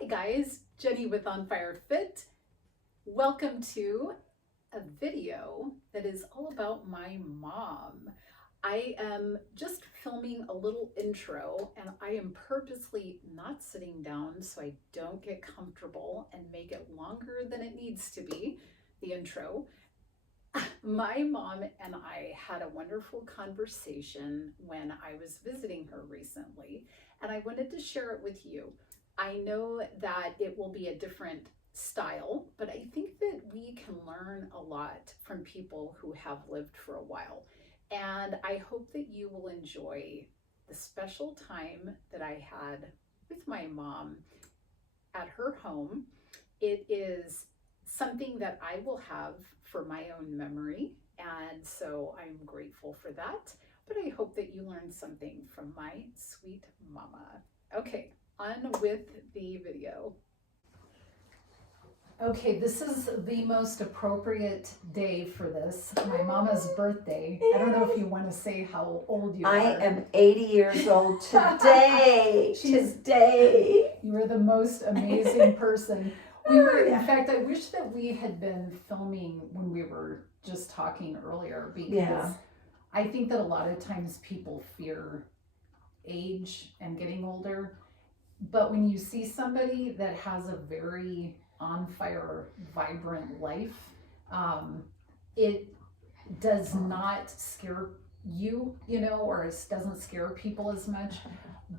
Hi guys, Jenny with On Fire Fit. Welcome to a video that is all about my mom. I am just filming a little intro and I am purposely not sitting down so I don't get comfortable and make it longer than it needs to be, the intro. My mom and I had a wonderful conversation when I was visiting her recently, and I wanted to share it with you. I know that it will be a different style, but I think that we can learn a lot from people who have lived for a while. And I hope that you will enjoy the special time that I had with my mom at her home. It is something that I will have for my own memory, and so I'm grateful for that. But I hope that you learned something from my sweet mama. Okay, on with the video. Okay, this is the most appropriate day for this. My mama's birthday. I don't know if you want to say how old you are. I am 80 years old today. Today. You are the most amazing person. We were, in fact, I wish that we had been filming when we were just talking earlier, because I think that a lot of times people fear age and getting older. But when you see somebody that has a very on fire, vibrant life, it does not scare you, or it doesn't scare people as much.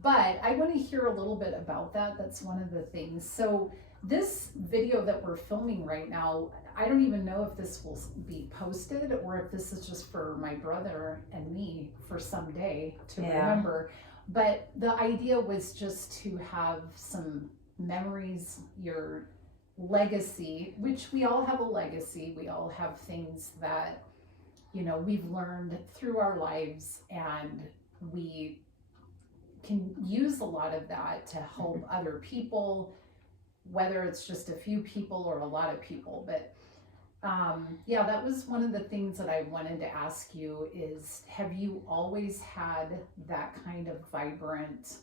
But I want to hear a little bit about that. That's one of the things. So this video that we're filming right now, I don't even know if this will be posted or if this is just for my brother and me for someday to remember. But the idea was just to have some memories, your legacy, which we all have a legacy. We all have things that, we've learned through our lives, and we can use a lot of that to help other people, whether it's just a few people or a lot of people. But that was one of the things that I wanted to ask you is, have you always had that kind of vibrant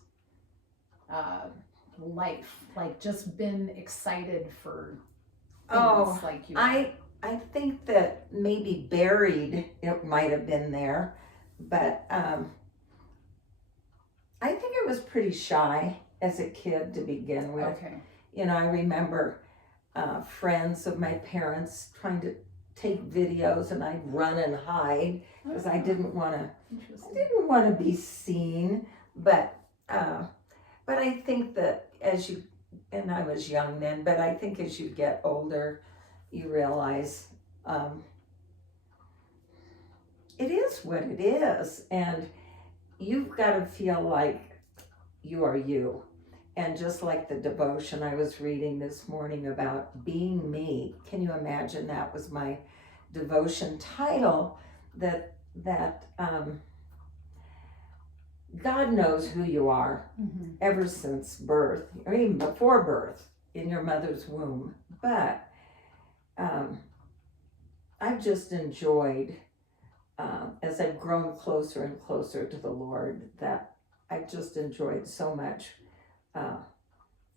life, like just been excited for things like you? I think that maybe buried it might have been there, but I think I was pretty shy as a kid to begin with. Okay. I remember friends of my parents trying to take videos, and I'd run and hide because I didn't want to be seen. But I think that and I was young then, but I think as you get older, you realize it is what it is, and you've got to feel like you are you. And just like the devotion I was reading this morning about being me, can you imagine that was my devotion title? That God knows who you are ever since birth, or even before birth in your mother's womb. But I've just enjoyed, as I've grown closer and closer to the Lord, that I've just enjoyed so much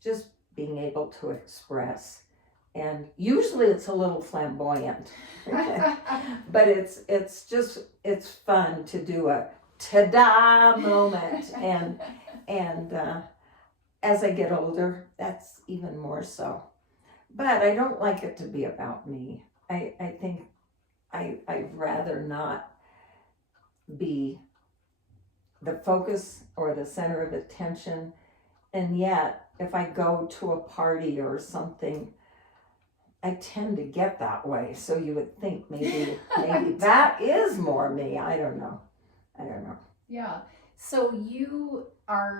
just being able to express. And usually it's a little flamboyant, but it's fun to do a ta-da moment. And as I get older, that's even more so. But I don't like it to be about me. I think I'd rather not be the focus or the center of attention. And yet, if I go to a party or something, I tend to get that way. So you would think maybe that is more me. I don't know. Yeah. So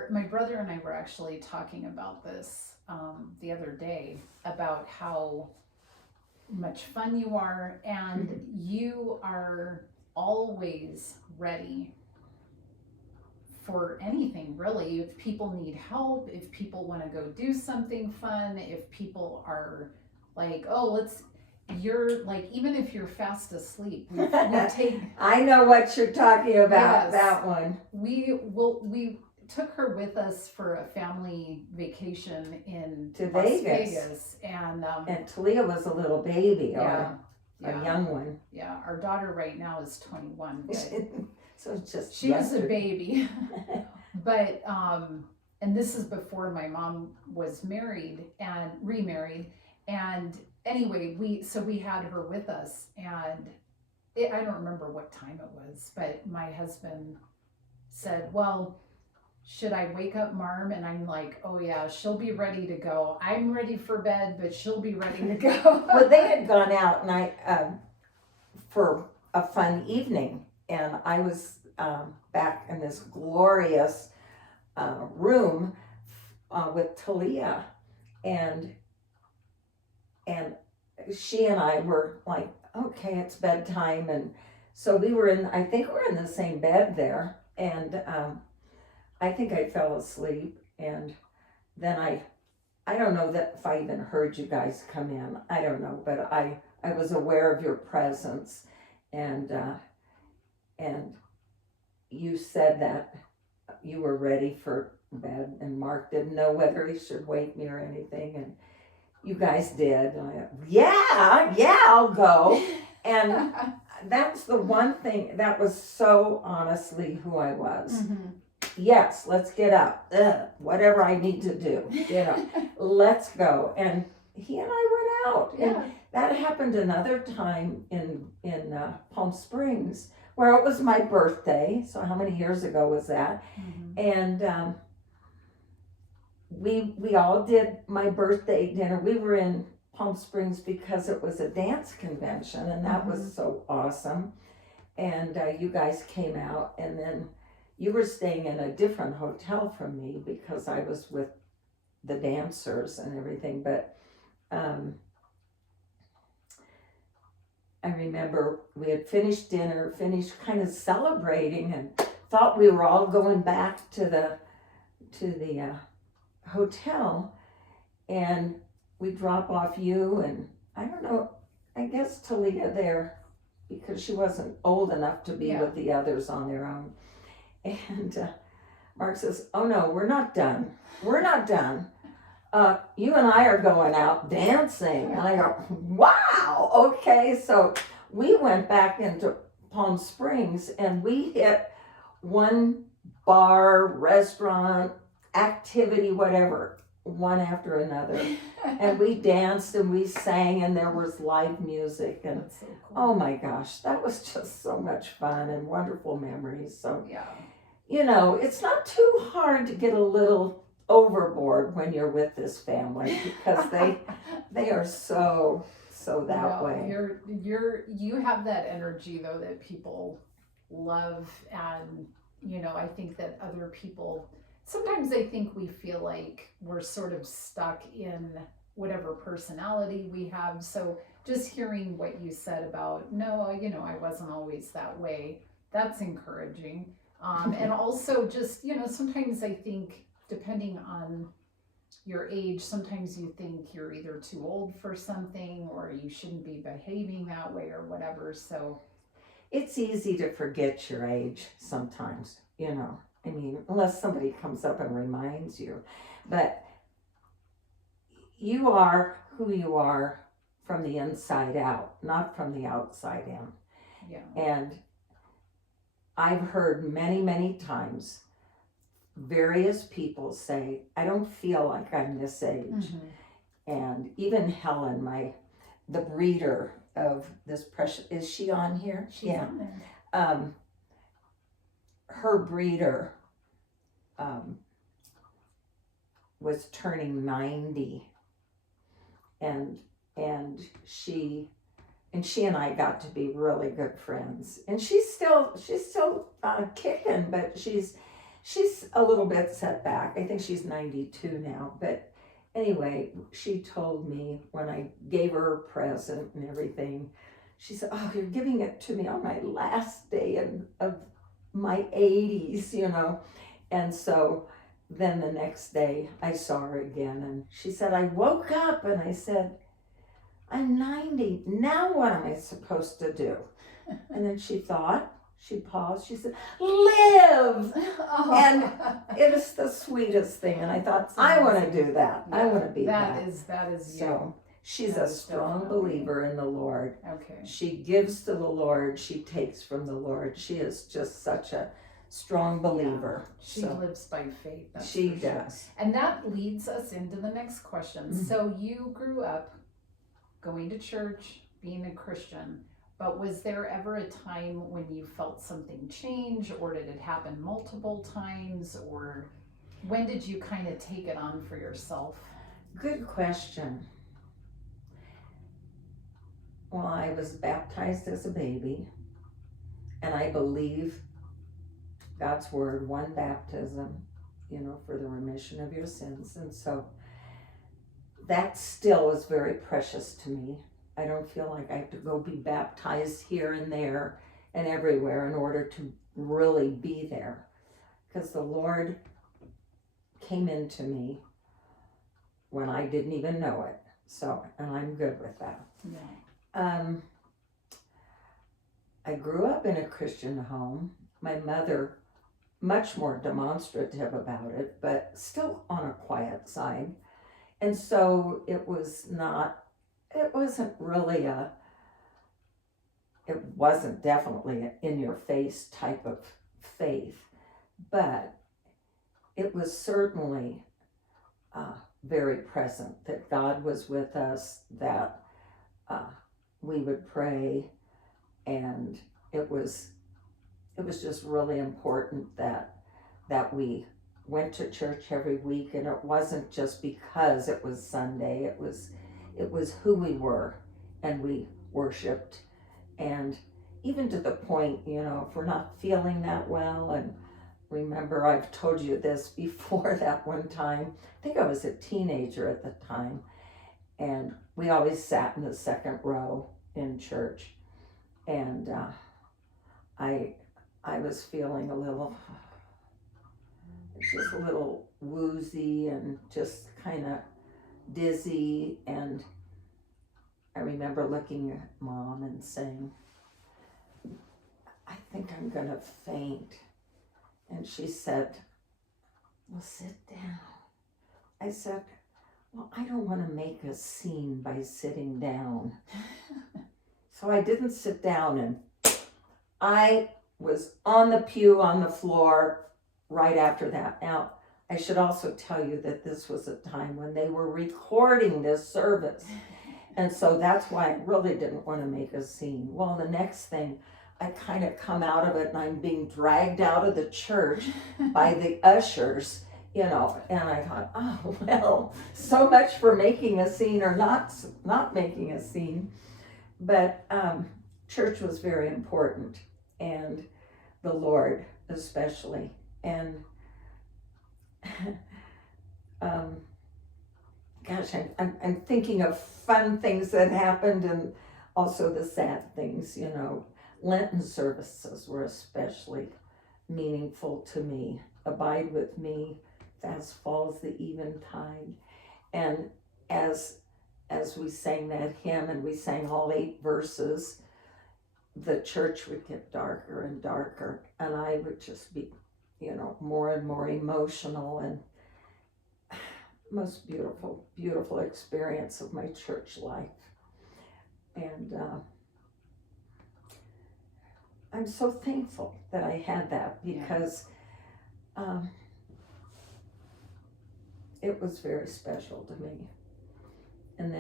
my brother and I were actually talking about this the other day, about how much fun you are, and you are always ready for anything, really. If people need help, if people want to go do something fun, if people are like, you're like, even if you're fast asleep, we take. I know what you're talking about. Yes. That one. We took her with us for a family vacation in To Las Vegas. And Talia was a little baby, yeah, or a young one. Yeah, our daughter right now is 21. But so it's just she was a baby. But and this is before my mom was married and remarried. And anyway, we had her with us, and I don't remember what time it was, but my husband said, well, should I wake up Marm? And I'm like, oh yeah, she'll be ready to go. I'm ready for bed, but she'll be ready to go. Well, they had gone out and for a fun evening, and I was back in this glorious room with Talia, and she and I were like, okay, it's bedtime, and so I think we're in the same bed there, and I think I fell asleep, and then I don't know that if I even heard you guys come in. I don't know, but I was aware of your presence, and you said that you were ready for bed, and Mark didn't know whether he should wake me or anything, and you guys did. And yeah, I'll go. And that's the one thing that was so honestly who I was. Mm-hmm. Yes, let's get up. Whatever I need to do, let's go. And he and I went out. Yeah. And that happened another time in Palm Springs, where it was my birthday. So how many years ago was that? Mm-hmm. And we all did my birthday dinner. We were in Palm Springs because it was a dance convention, and that was so awesome. And you guys came out, and then you were staying in a different hotel from me because I was with the dancers and everything. But I remember we had finished dinner, finished kind of celebrating, and thought we were all going back to the hotel, and we drop off you, and I don't know, I guess Talia there, because she wasn't old enough to be with the others on their own. And Mark says, oh no, we're not done. We're not done. You and I are going out dancing. And I go, wow, okay. So we went back into Palm Springs, and we hit one bar, restaurant, activity, whatever, one after another. And we danced and we sang, and there was live music, and That's so cool. Oh my gosh, that was just so much fun and wonderful memories. So yeah, it's not too hard to get a little overboard when you're with this family, because they are so that way. You have that energy though that people love, and I think that other people, sometimes I think we feel like we're sort of stuck in whatever personality we have. So just hearing what you said about, no, I wasn't always that way, that's encouraging. And also just, sometimes I think depending on your age, sometimes you think you're either too old for something or you shouldn't be behaving that way or whatever. So it's easy to forget your age sometimes, I mean, unless somebody comes up and reminds you. But you are who you are from the inside out, not from the outside in. Yeah. And I've heard many, many times various people say, I don't feel like I'm this age. Mm-hmm. And even Helen, the breeder of this precious, is she on here? She's on there. Her breeder was turning 90, and she and I got to be really good friends, and she's still kicking, but she's a little bit set back. I think she's 92 now, but anyway, she told me when I gave her a present and everything, she said, oh, you're giving it to me on my last day of my 80s, and so then the next day I saw her again, and she said, I woke up and I said, I'm 90, now what am I supposed to do? And then she thought, she paused, she said, live! Oh. And it was the sweetest thing, and I thought, I want to do that. I want to be that. That is you. So she's That a is strong definitely- believer in the Lord. Okay. She gives to the Lord, she takes from the Lord. She is just such a strong believer. She So lives by faith. That's she for sure. does. And that leads us into the next question. Mhm. So you grew up going to church, being a Christian, but was there ever a time when you felt something change, or did it happen multiple times, or when did you kind of take it on for yourself? Good question. Well, I was baptized as a baby, and I believe God's word, one baptism, for the remission of your sins. And so that still is very precious to me. I don't feel like I have to go be baptized here and there and everywhere in order to really be there, because the Lord came into me when I didn't even know it. So, and I'm good with that. Yeah. I grew up in a Christian home. My mother, much more demonstrative about it, but still on a quiet side. And so it wasn't definitely an in your face type of faith, but it was certainly very present that God was with us, that we would pray, and it was just really important that we went to church every week. And it wasn't just because it was Sunday, it was who we were, and we worshiped. And even to the point, if we're not feeling that well, and remember, I've told you this before, that one time, I think I was a teenager at the time, and we always sat in the second row in church, and I was feeling just a little woozy and just kind of dizzy, and I remember looking at Mom and saying, I think I'm gonna faint. And she said, well, sit down. I said, well, I don't want to make a scene by sitting down. So I didn't sit down, and I was on the pew on the floor right after that. Now, I should also tell you that this was a time when they were recording this service. And so that's why I really didn't want to make a scene. Well, the next thing, I kind of come out of it, and I'm being dragged out of the church by the ushers, and I thought, oh, well, so much for making a scene or not making a scene. But church was very important, and the Lord especially. And gosh, I'm thinking of fun things that happened, and also the sad things, Lenten services were especially meaningful to me. Abide with me, fast falls the eventide. And as we sang that hymn, and we sang all 8 verses, the church would get darker and darker, and I would just be, more and more emotional. And most beautiful, beautiful experience of my church life. And I'm so thankful that I had that, because it was very special to me. And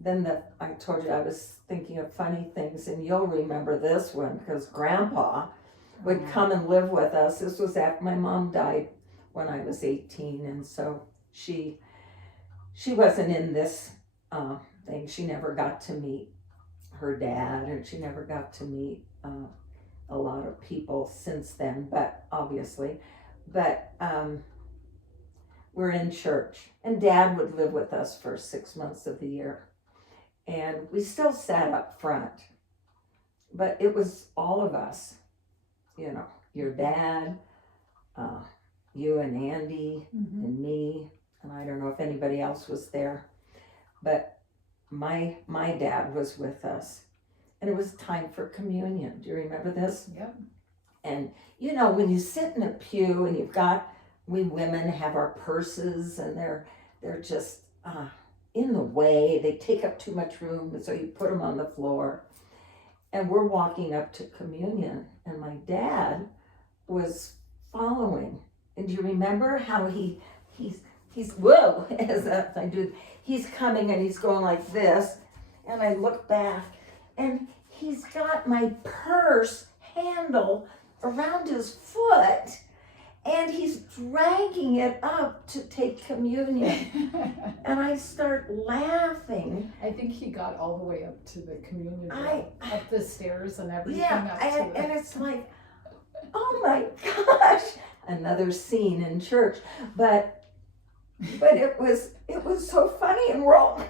then I told you I was thinking of funny things, and you'll remember this one, because Grandpa would come and live with us. This was after my mom died when I was 18, and so she wasn't in this thing. She never got to meet her dad, and she never got to meet a lot of people since then, but we're in church, and Dad would live with us for 6 months of the year, and we still sat up front, but it was all of us, your dad, you and Andy, Mm-hmm. and me, and I don't know if anybody else was there, but my dad was with us. And it was time for communion. Do you remember this? Yep. And you know, when you sit in a pew and we women have our purses and they're just in the way. They take up too much room, so you put them on the floor. And we're walking up to communion, and my dad was following. And do you remember how he's whoa, as I do, he's coming and he's going like this, and I look back, and he's got my purse handle around his foot, and he's dragging it up to take communion. And I start laughing. I think he got all the way up to the communion up the stairs and everything. Yeah, and it's like, oh my gosh, another scene in church. But it was so funny, and we're all,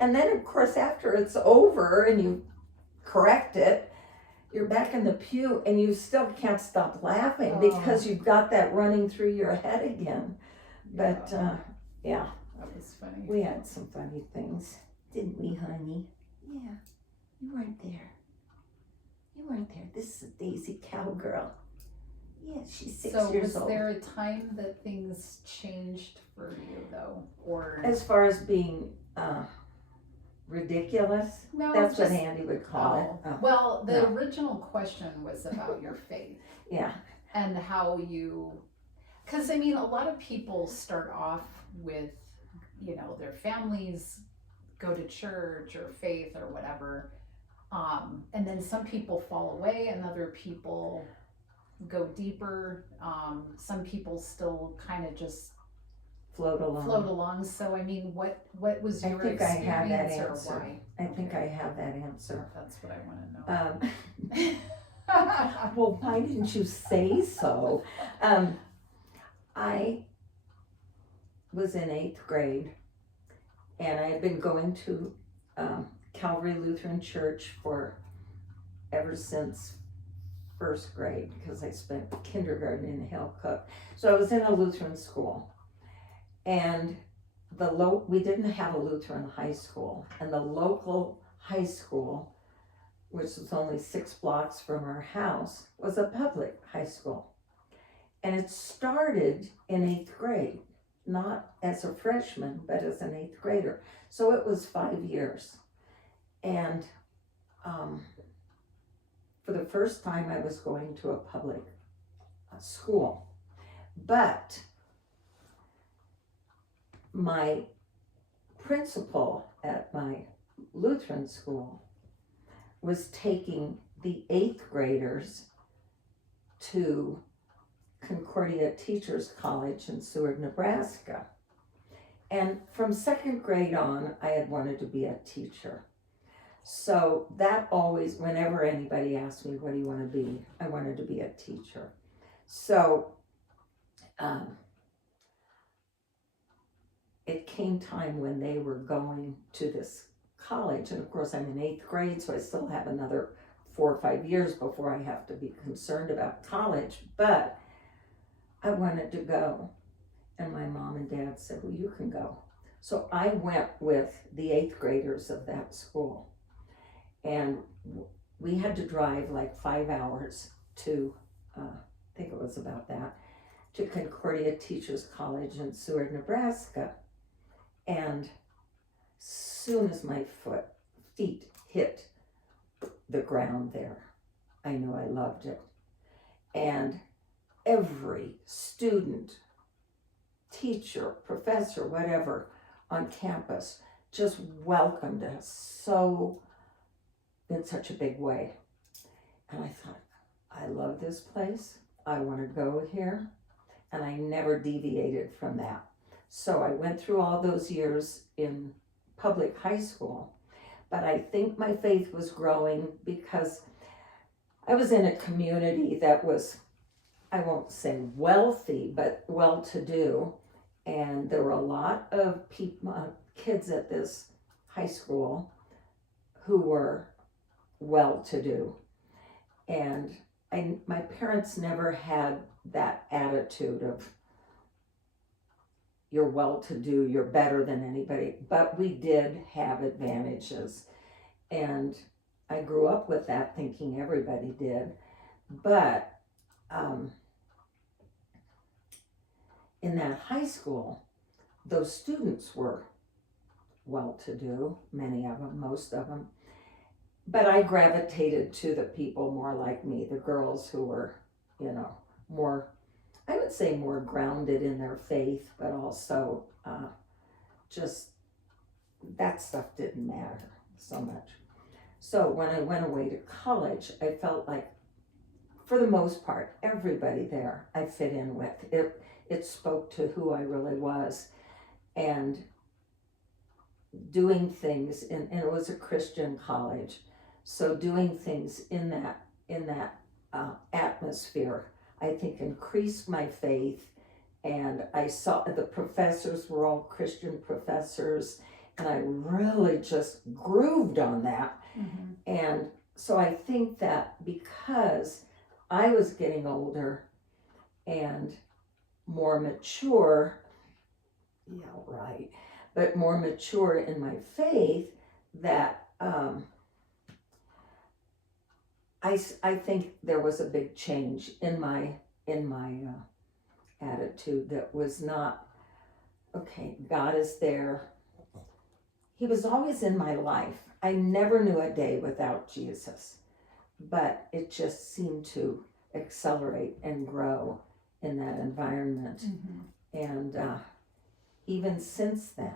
and then of course after it's over and you correct it, you're back in the pew and you still can't stop laughing because you've got that running through your head again. But yeah. That was funny. We had some funny things, didn't we, honey? Yeah. You weren't there. You weren't there. This is Daisy Cowgirl. Yeah, she's 6 years old. So was there a time that things changed for you, though? Or as far as being ridiculous? No, that's what Andy would call it. Oh. Well, the original question was about your faith. Yeah. And how you, because I mean, a lot of people start off with, you know, their families go to church or faith or whatever. And then some people fall away and other people go deeper. Some people still kind of just float along. So I mean, what was your experience? I have that answer. Why? I think I have that answer. That's what I want to know. Well, why didn't you say so? I was in 8th grade, and I had been going to Calvary Lutheran Church ever since 1st grade, because I spent kindergarten in Halcook. So I was in a Lutheran school. And we didn't have a Lutheran high school, and the local high school, which was only 6 blocks from our house, was a public high school. And it started in 8th grade, not as a freshman, but as an 8th grader. So it was 5 years. And for the first time, I was going to a public school. But my principal at my Lutheran school was taking the 8th graders to Concordia Teachers College in Seward, Nebraska. And from 2nd grade on, I had wanted to be a teacher. So that always, whenever anybody asked me, what do you want to be? I wanted to be a teacher. So it came time when they were going to this college, and of course I'm in 8th grade, so I still have another 4 or 5 years before I have to be concerned about college, but I wanted to go. And my mom and dad said, well, you can go. So I went with the 8th graders of that school, and we had to drive like 5 hours to, I think it was about that, to Concordia Teachers College in Seward, Nebraska. And soon as my feet hit the ground there, I knew I loved it. And every student, teacher, professor, whatever, on campus just welcomed us in such a big way. And I thought, I love this place. I want to go here. And I never deviated from that. So I went through all those years in public high school, but I think my faith was growing because I was in a community that was, I won't say wealthy, but well-to-do, and there were a lot of kids at this high school who were well-to-do, and my parents never had that attitude of, you're well-to-do, you're better than anybody, but we did have advantages. And I grew up with that thinking everybody did. But in that high school, those students were well-to-do, many of them, most of them. But I gravitated to the people more like me, the girls who were, more, I would say more grounded in their faith, but also just that stuff didn't matter so much. So when I went away to college, I felt like, for the most part, everybody there I fit in with. It spoke to who I really was. And doing things, and it was a Christian college, so doing things in that atmosphere, I think increased my faith. And I saw the professors were all Christian professors, and I really just grooved on that. Mm-hmm. And so I think that because I was getting older and more mature, yeah, right, but more mature in my faith, that I think there was a big change in my attitude that was not, okay, God is there. He was always in my life. I never knew a day without Jesus, but it just seemed to accelerate and grow in that environment. Mm-hmm. And even since then,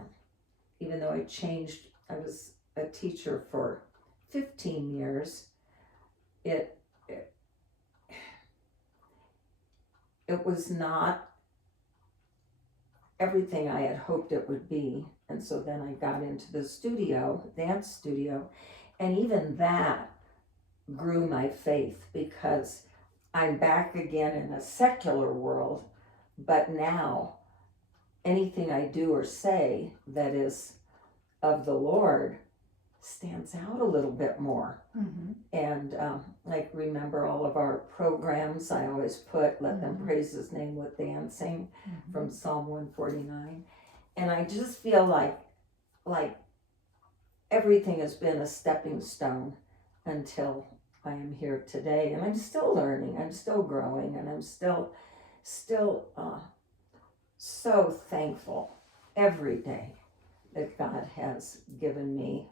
even though I changed, I was a teacher for 15 years, it was not everything I had hoped it would be. And so then I got into the dance studio, and even that grew my faith, because I'm back again in a secular world, but now anything I do or say that is of the Lord stands out a little bit more. Mm-hmm. And like, remember all of our programs, I always put, let them praise his name with dancing, from Psalm 149. And I just feel like everything has been a stepping stone until I am here today. And I'm still learning, I'm still growing, and I'm still so thankful every day that God has given me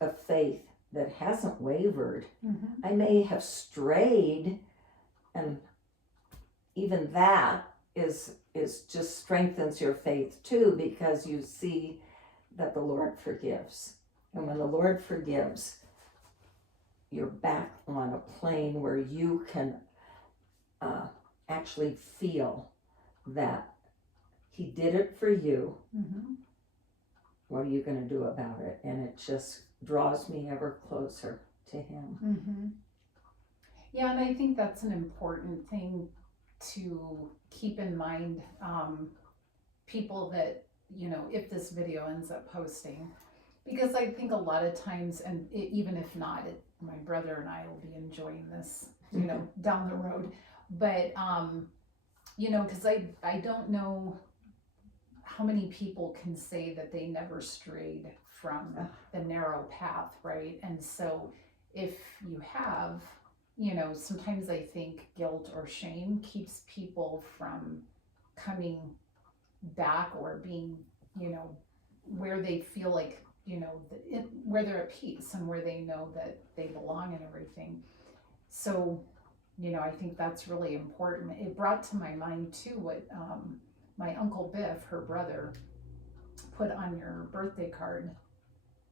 a faith that hasn't wavered. Mm-hmm. I may have strayed, and even that is just strengthens your faith too, because you see that the Lord forgives. And when the Lord forgives, you're back on a plane where you can actually feel that he did it for you. Mm-hmm. What are you going to do about it? And it just draws me ever closer to him. Mm-hmm. Yeah, and I think that's an important thing to keep in mind. People that, if this video ends up posting, because I think a lot of times, and even if not, my brother and I will be enjoying this, down the road. But, because I don't know how many people can say that they never strayed from the narrow path, right? And so if you have, sometimes I think guilt or shame keeps people from coming back, or being, where they feel like, where they're at peace and where they know that they belong and everything. So, I think that's really important. It brought to my mind too what my Uncle Biff, her brother, put on your birthday card.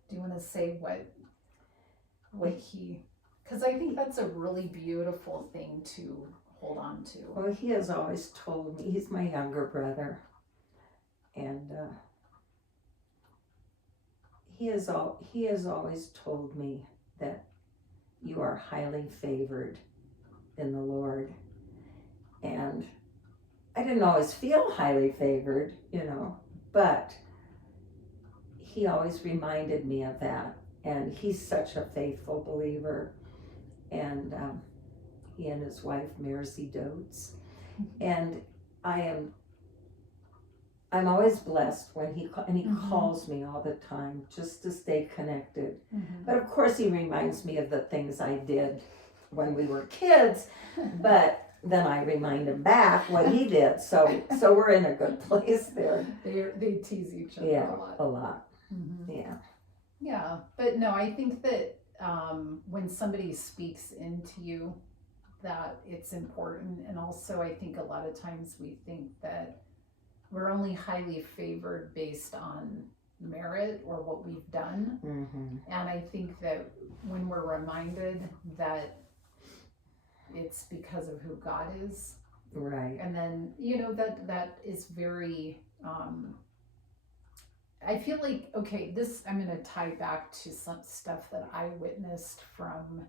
Do you want to say what he, because I think that's a really beautiful thing to hold on to. Well, he has always told me, he's my younger brother, and he has always told me that you are highly favored in the Lord. And I didn't always feel highly favored, but he always reminded me of that. And he's such a faithful believer. And he and his wife, Marcy, dotes. And I'm always blessed when he calls me all the time, just to stay connected. Mm-hmm. But of course he reminds me of the things I did when we were kids, but then I remind him back what he did. So we're in a good place there. They tease each other Yeah, a lot. a lot. Mm-hmm. Yeah. Yeah, but no, I think that when somebody speaks into you, that it's important. And also, I think a lot of times we think that we're only highly favored based on merit or what we've done. Mm-hmm. And I think that when we're reminded that it's because of who God is, Right. and then that is very I feel like, okay, this I'm going to tie back to some stuff that I witnessed from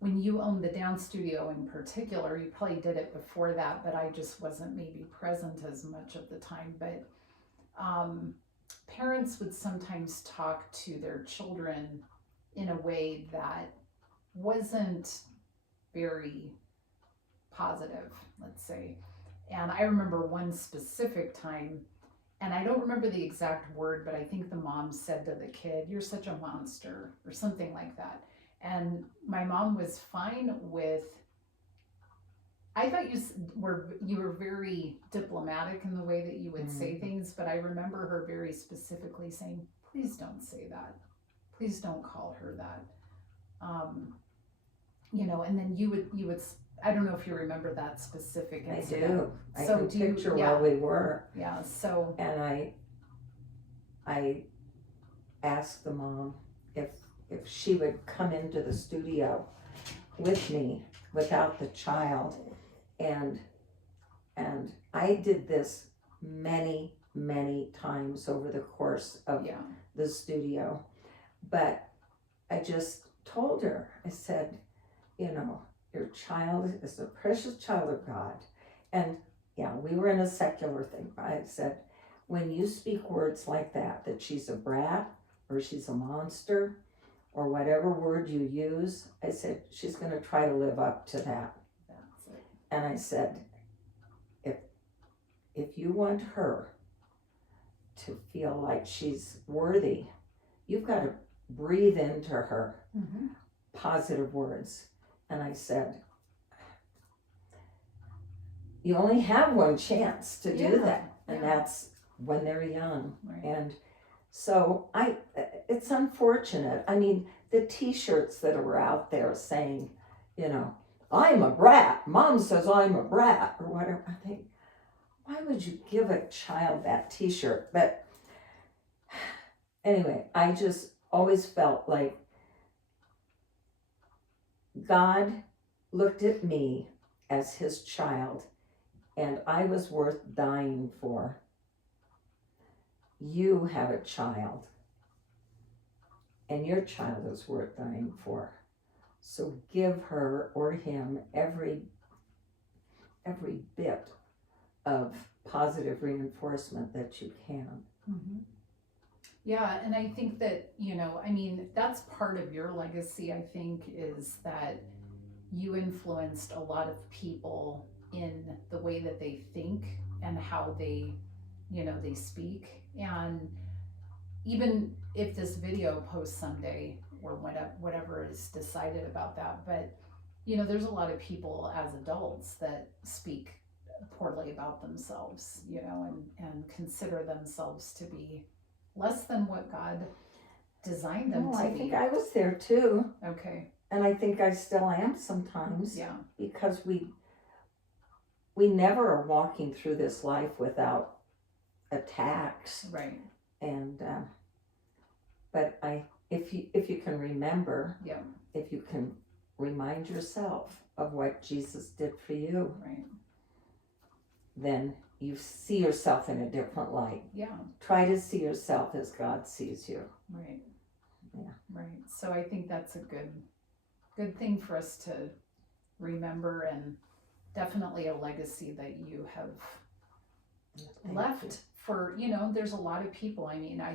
when you owned the dance studio in particular. You probably did it before that, but I just wasn't maybe present as much of the time. But parents would sometimes talk to their children in a way that wasn't very positive, let's say. And I remember one specific time, and I don't remember the exact word, but I think the mom said to the kid, "You're such a monster," or something like that. And my mom was fine with, I thought you were very diplomatic in the way that you would say things, but I remember her very specifically saying, "Please don't say that. Please don't call her that." And then you would I don't know if you remember that specific incident. I do. I can picture where we were. Yeah, so. And I asked the mom if she would come into the studio with me without the child. And I did this many, many times over the course of the studio. But I just told her, I said, your child is a precious child of God. And we were in a secular thing. I said, when you speak words like that she's a brat or she's a monster or whatever word you use, I said, she's going to try to live up to that. That's it. And I said, if you want her to feel like she's worthy, you've got to breathe into her positive words. And I said, you only have one chance to do that. And that's when they're young. Right. And so it's unfortunate. I mean, the t-shirts that were out there saying, I'm a brat. Mom says I'm a brat or whatever. I think, why would you give a child that t-shirt? But anyway, I just always felt like God looked at me as his child, and I was worth dying for. You have a child, and your child is worth dying for. So give her or him every bit of positive reinforcement that you can. Mm-hmm. Yeah, and I think that, that's part of your legacy, I think, is that you influenced a lot of people in the way that they think and how they, they speak. And even if this video posts someday or whatever is decided about that, but, there's a lot of people as adults that speak poorly about themselves, and consider themselves to be less than what God designed them to be. I think I was there too. Okay. And I think I still am sometimes. Yeah. Because we never are walking through this life without attacks. Right. And but if you can remember, if you can remind yourself of what Jesus did for you, right, then you see yourself in a different light. Yeah. Try to see yourself as God sees you. Right. Yeah. Right. So I think that's a good thing for us to remember, and definitely a legacy that you have left for, there's a lot of people. I mean, I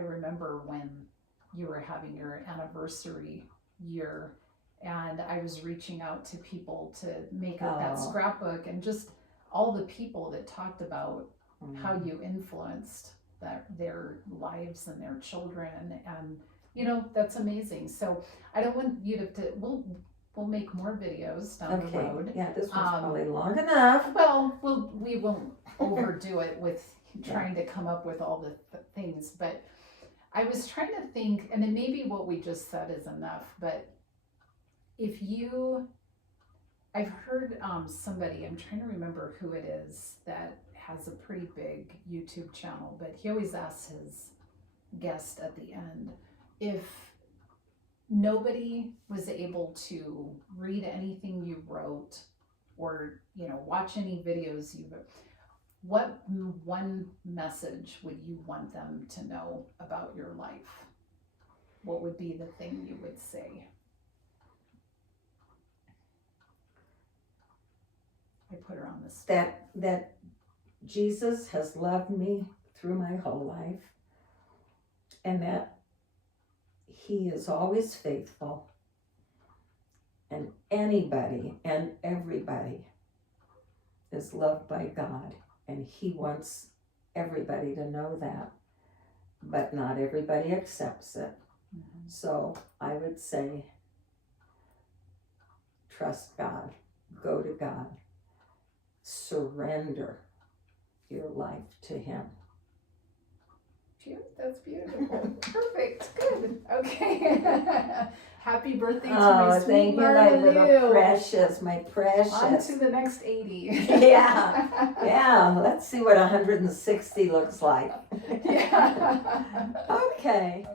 remember when you were having your anniversary year, and I was reaching out to people to make up that scrapbook, and just all the people that talked about how you influenced their lives and their children, and that's amazing. So I don't want you to we'll make more videos down the road. Yeah, this one's probably long enough. Well, we won't overdo it with trying to come up with all the things, but I was trying to think, and then maybe what we just said is enough, but I've heard somebody, I'm trying to remember who it is, that has a pretty big YouTube channel, but he always asks his guest at the end, if nobody was able to read anything you wrote or, watch any videos you wrote, what one message would you want them to know about your life? What would be the thing you would say? I put her on the spot. That Jesus has loved me through my whole life, and that he is always faithful, and anybody and everybody is loved by God, and he wants everybody to know that, but not everybody accepts it. Mm-hmm. So I would say, trust God, go to God, surrender your life to him. That's beautiful. Perfect. Good. Okay. Happy birthday to my sweet thank you, my little precious, my precious. On to the next 80. Yeah. Let's see what 160 looks like. Yeah. Okay.